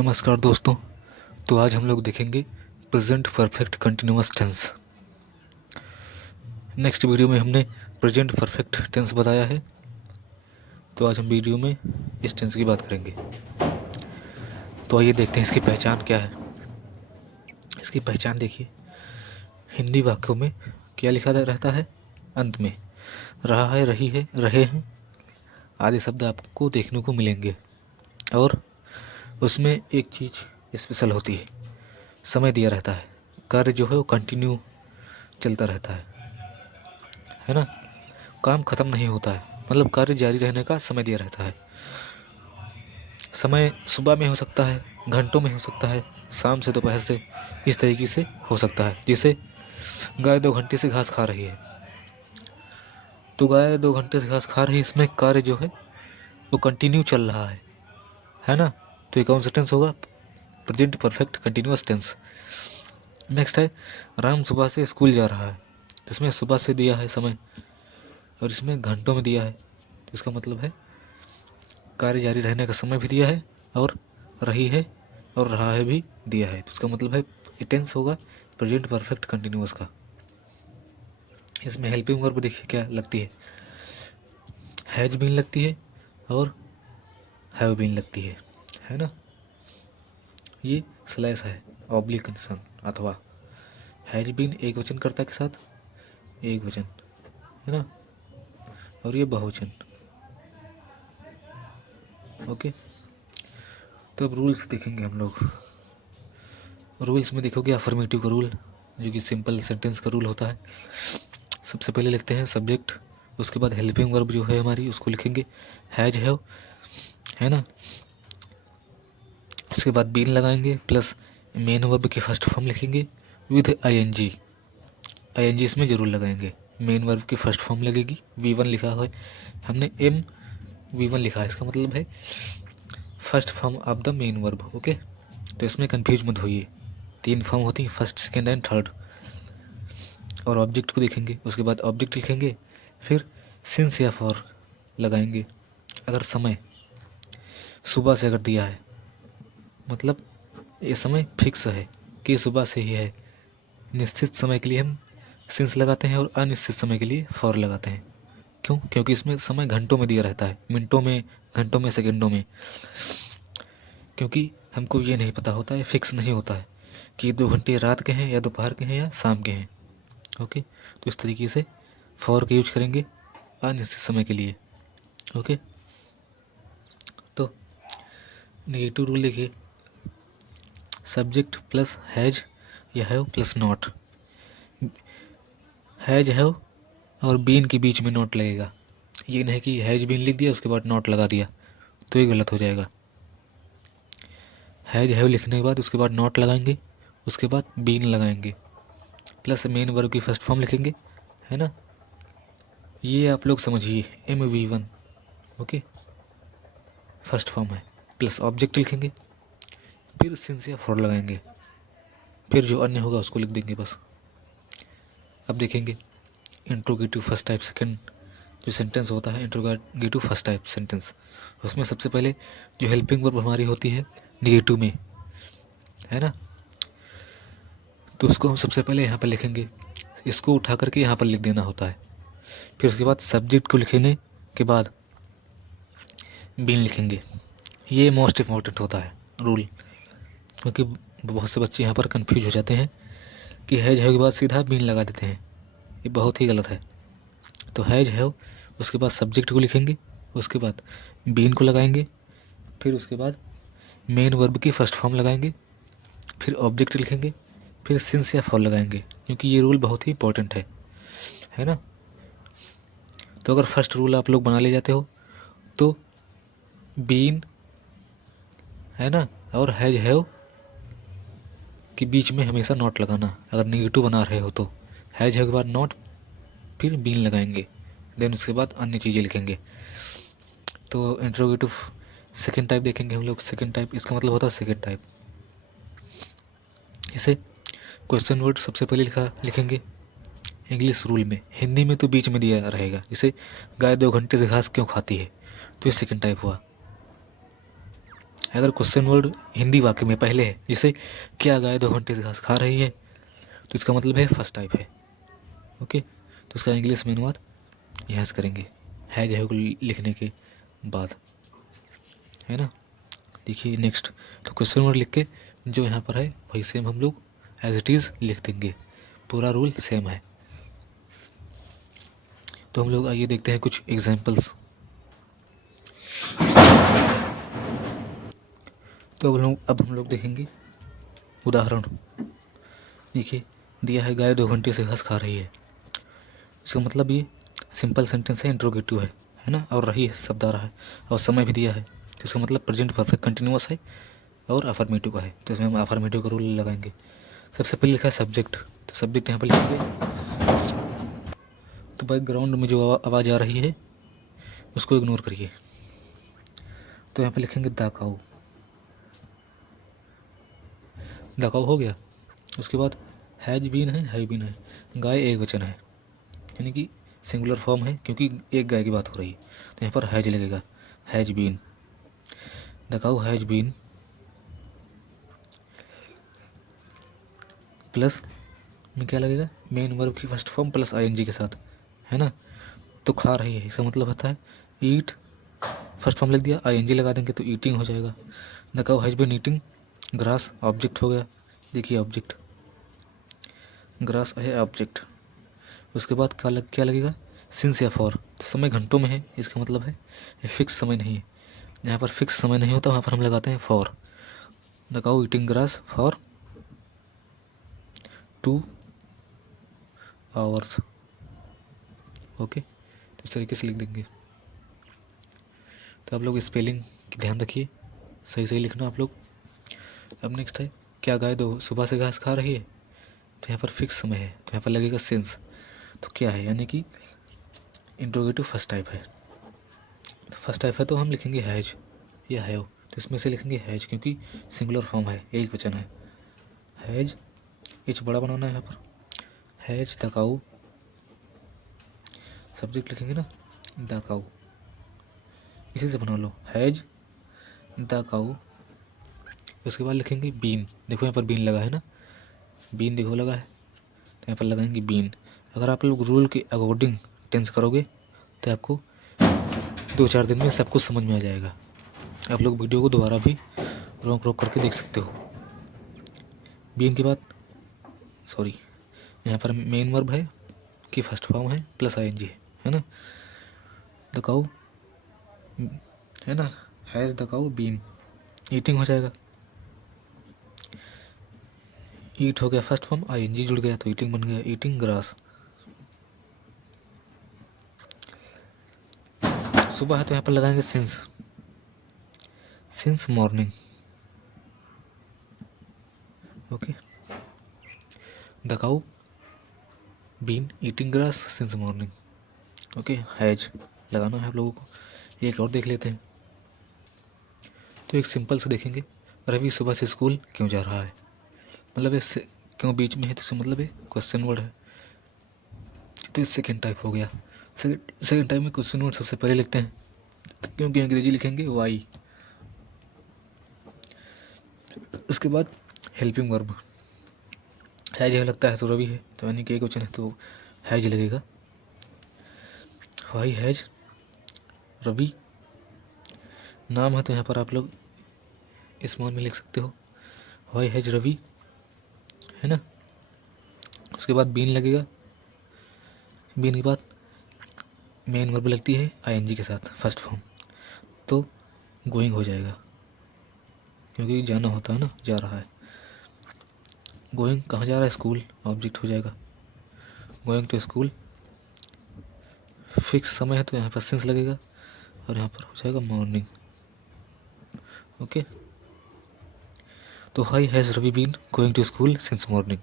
नमस्कार दोस्तों। तो आज हम लोग देखेंगे present perfect continuous tense. Next video में हमने प्रेजेंट परफेक्ट टेंस बताया है, तो आज हम वीडियो में इस टेंस की बात करेंगे। तो आइए देखते हैं इसकी पहचान क्या है। इसकी पहचान देखिए, हिंदी वाक्यों में क्या लिखा रहता है, अंत में रहा है, रही है, रहे हैं आदि शब्द आपको देखने को मिलेंगे। और उसमें एक चीज़ स्पेशल होती है, समय दिया रहता है। कार्य जो है वो कंटिन्यू चलता रहता है ना। काम ख़त्म नहीं होता है, मतलब कार्य जारी रहने का समय दिया रहता है। समय सुबह में हो सकता है, घंटों में हो सकता है, शाम से दोपहर से, इस तरीके से हो सकता है। जैसे गाय 2 घंटे से घास खा रही है, तो गाय 2 घंटे से घास खा रही है, इसमें कार्य जो है वो कंटिन्यू चल रहा है ना। तो ये कौन सा टेंस होगा? Present perfect continuous tense. Next है, राम सुबह से स्कूल जा रहा है। इसमें सुबह से दिया है समय और इसमें घंटों में दिया है, तो इसका मतलब है कार्य जारी रहने का समय भी दिया है और रही है और रहा है भी दिया है। तो इसका मतलब है टेंस होगा प्रेजेंट परफेक्ट कंटिन्यूअस का। इसमें हेल्पिंग वर्ब देखिए क्या लगती हैज बीन लगती है और हैव बीन लगती है ना। ये स्लैश है, ऑब्लिक कंडीशन, अथवा हैज बीन एक वचन कर्ता के साथ एक वचन, है ना, और ये बहुवचन। ओके, तो अब रूल्स देखेंगे हम लोग। रूल्स में देखोगे अफर्मेटिव का रूल, जो कि सिंपल सेंटेंस का रूल होता है। सबसे पहले लिखते हैं सब्जेक्ट, उसके बाद हेल्पिंग वर्ब जो है हमारी उसको लिखेंगे हैज हैव, है ना। उसके बाद बीन लगाएंगे प्लस मेन वर्ब की फर्स्ट फॉर्म लिखेंगे विद आईएनजी। आईएनजी इसमें जरूर लगाएंगे। मेन वर्ब की फर्स्ट फॉर्म लगेगी, V1 लिखा है हमने, V1 लिखा है, इसका मतलब है first form of the main verb. Okay, तो इसमें कंफ्यूज मत होइए, 3 फॉर्म होती हैं, फर्स्ट, सेकेंड एंड थर्ड। और ऑब्जेक्ट को देखेंगे, उसके बाद ऑब्जेक्ट लिखेंगे, फिर सिंस या फॉर लगाएंगे। अगर समय सुबह से अगर दिया है, मतलब ये समय फिक्स है कि सुबह से ही है, निश्चित समय के लिए हम सिंस लगाते हैं और अनिश्चित समय के लिए फॉर लगाते हैं। क्यों? क्योंकि इसमें समय घंटों में दिया रहता है, मिनटों में, घंटों में, सेकंडों में। क्योंकि हमको ये नहीं पता होता है, फिक्स नहीं होता है कि 2 घंटे रात के हैं या दोपहर के हैं या शाम के हैं। ओके, तो इस तरीके से फॉर का यूज करेंगे अनिश्चित समय के लिए। ओके, तो नेगेटिव रूल देखिए, सब्जेक्ट प्लस हैज या have plus not. Has have और बीन के बीच में नॉट लगेगा। ये नहीं कि हैज बीन लिख दिया उसके बाद नॉट लगा दिया, तो ये गलत हो जाएगा। हैज हैव लिखने के बाद उसके बाद नॉट लगाएंगे, उसके बाद बीन लगाएंगे, प्लस मेन वर्ब की फर्स्ट फॉर्म लिखेंगे, है ना। ये आप लोग समझिए, MV1। ओके, फर्स्ट फॉर्म है, प्लस ऑब्जेक्ट लिखेंगे, फिर सिंस या फॉर लगाएंगे, फिर जो अन्य होगा उसको लिख देंगे बस। अब देखेंगे इंट्रोगेटिव फर्स्ट टाइप सेकंड जो सेंटेंस होता है, इंट्रोगेटिव फर्स्ट टाइप सेंटेंस, उसमें सबसे पहले जो हेल्पिंग वर्ब हमारी होती है नेगेटिव में, है ना, तो उसको हम सबसे पहले यहाँ पर लिखेंगे, इसको उठा करके यहाँ पर लिख देना होता है। फिर उसके बाद सब्जेक्ट को लिखने के बाद बीन लिखेंगे। ये मोस्ट इम्पॉर्टेंट होता है रूल, क्योंकि बहुत से बच्चे यहाँ पर कंफ्यूज हो जाते हैं कि हैज हैव के बाद सीधा बीन लगा देते हैं, ये बहुत ही गलत है। तो हैज हैव, उसके बाद सब्जेक्ट को लिखेंगे, उसके बाद बीन को लगाएंगे, फिर उसके बाद मेन वर्ब की फर्स्ट फॉर्म लगाएंगे, फिर ऑब्जेक्ट लिखेंगे, फिर सिंस या फॉर लगाएंगे, क्योंकि ये रूल बहुत ही इंपॉर्टेंट है ना। तो अगर फर्स्ट रूल आप लोग बना ले जाते हो तो बीन, है ना, और हैज हैव के बीच में हमेशा नॉट लगाना। अगर नेगेटिव बना रहे हो तो हैज हैव के बाद नॉट, फिर बीन लगाएंगे, देन उसके बाद अन्य चीज़ें लिखेंगे। तो इंट्रोगेटिव सेकेंड टाइप देखेंगे हम लोग। सेकेंड टाइप इसका मतलब होता है सेकेंड टाइप। इसे क्वेश्चन वर्ड सबसे पहले लिखेंगे इंग्लिश रूल में, हिंदी में तो बीच में दिया रहेगा। जैसे गाय 2 घंटे से घास क्यों खाती है, तो ये सेकेंड टाइप हुआ। अगर क्वेश्चन वर्ड हिंदी वाक्य में पहले है, जैसे क्या गाय 2 घंटे से घास खा रही है, तो इसका मतलब है फर्स्ट टाइप है। ओके, तो इसका इंग्लिश में अनुवाद यहाँ से करेंगे हैज है को लिखने के बाद, है ना। देखिए नेक्स्ट, तो क्वेश्चन वर्ड लिख के जो यहाँ पर है वही सेम हम लोग एज इट इज़ लिख देंगे, पूरा रूल सेम है। तो हम लोग आइए देखते हैं कुछ एग्जाम्पल्स। तो अब हम लोग देखेंगे उदाहरण। देखिए दिया है गाय 2 घंटे से घास खा रही है, इसका मतलब ये सिंपल सेंटेंस है, इंट्रोगेटिव है ना, और रही है शब्द आ रहा है और समय भी दिया है, तो इसका मतलब प्रेजेंट परफेक्ट कंटिन्यूअस है और अफर्मेटिव का है, तो इसमें हम अफर्मेटिव का रूल लगाएंगे। सबसे पहले लिखा है सब्जेक्ट, तो सब्जेक्ट यहाँ पर लिखेंगे। तो बैकग्राउंड में जो आवाज़ आ रही है उसको इग्नोर करिए। तो यहाँ पर लिखेंगे द काऊ, द काऊ हो गया। उसके बाद हैज बीन है बीन है, गाय एक वचन है यानी कि सिंगुलर फॉर्म है क्योंकि एक गाय की बात हो रही है, तो यहाँ पर हैज लगेगा, has been, the cow has been plus में क्या लगेगा, मेन वर्ब की फर्स्ट फॉर्म प्लस आईएनजी के साथ, है ना। तो खा रही है, इसका मतलब होता है ईट, फर्स्ट फॉर्म लिख दिया, आईएनजी लगा देंगे तो ईटिंग हो जाएगा। The cow has been eating grass, object हो गया, देखिए ऑब्जेक्ट, ग्रास है ऑब्जेक्ट। उसके बाद क्या लगेगा, सिंस या फॉर, तो समय घंटों में है, इसका मतलब है ये फिक्स समय नहीं है, जहाँ पर फिक्स समय नहीं होता वहाँ पर हम लगाते हैं for. The cow eating grass for 2 hours. Okay, तो इस तरीके से लिख देंगे। तो आप लोग स्पेलिंग की ध्यान रखिए, सही सही लिखना आप लोग। अब नेक्स्ट है क्या गाय 2 सुबह से घास खा रही है, तो यहाँ पर फिक्स समय है, तो यहाँ पर लगेगा सिंस, तो क्या है यानी कि इंट्रोगेटिव फर्स्ट टाइप है, तो फर्स्ट टाइप है तो हम लिखेंगे हैज या हैव, तो इसमें से लिखेंगे हैज क्योंकि सिंगुलर फॉर्म है, एक वचन है, हैज, एच बड़ा बनाना है यहाँ पर, हैज द काऊ, सब्जेक्ट लिखेंगे ना द काऊ, इसी से बना लो हैज द काऊ। उसके बाद लिखेंगे बीन, देखो यहाँ पर बीन लगा है ना, बीन देखो लगा है, तो यहाँ पर लगाएंगे बीन। अगर आप लोग रूल के अकॉर्डिंग टेंस करोगे तो आपको 2-4 दिन में सब कुछ समझ में आ जाएगा। आप लोग वीडियो को दोबारा भी रोक करके देख सकते हो। बीन के बाद सॉरी यहाँ पर मेन वर्ब है कि फर्स्ट फॉर्म है प्लस आईएनजी है ना। द काऊ है ना, has the cow been, eating हो जाएगा, ईट हो गया फर्स्ट फॉर्म, आईएनजी जुड़ गया तो ईटिंग बन गया, ईटिंग ग्रास। सुबह है तो यहाँ पर लगाएंगे since, since morning. Okay, the cow been eating grass since morning. Okay, has लगाना है आप लोगों को। एक और देख लेते हैं, तो एक सिंपल से देखेंगे, रवि सुबह से स्कूल क्यों जा रहा है, मतलब इससे क्यों बीच में है तो इससे मतलब है क्वेश्चन वर्ड है, तो इस सेकेंड टाइप हो गया। सेकेंड टाइप में क्वेश्चन वर्ड सबसे पहले लिखते हैं क्योंकि अंग्रेजी लिखेंगे वाई। उसके बाद हेल्पिंग वर्ब, हैज है लगता है तो रवि है, तो यानी कि एक क्वेश्चन है तो हैज लगेगा, वाई हैज रवि। नाम है तो यहाँ पर आप लोग स्मॉल में लिख सकते हो, वाई हैज रवि, है ना। उसके बाद बीन लगेगा, बीन के बाद मेन वर्ब लगती है आईएनजी के साथ फर्स्ट फॉर्म, तो गोइंग हो जाएगा क्योंकि जाना होता है ना, जा रहा है। गोइंग कहाँ जा रहा है, स्कूल, ऑब्जेक्ट हो जाएगा, गोइंग टू स्कूल। फिक्स समय है तो यहाँ पर सिंस लगेगा और यहाँ पर हो जाएगा मॉर्निंग। ओके, तो हाई has Ravi been going to school since morning.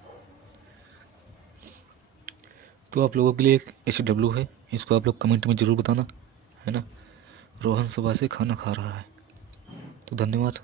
तो आप लोगों के लिए एक HW है, इसको आप लोग कमेंट में ज़रूर बताना, है ना। रोहन सुबह से खाना खा रहा है। तो धन्यवाद।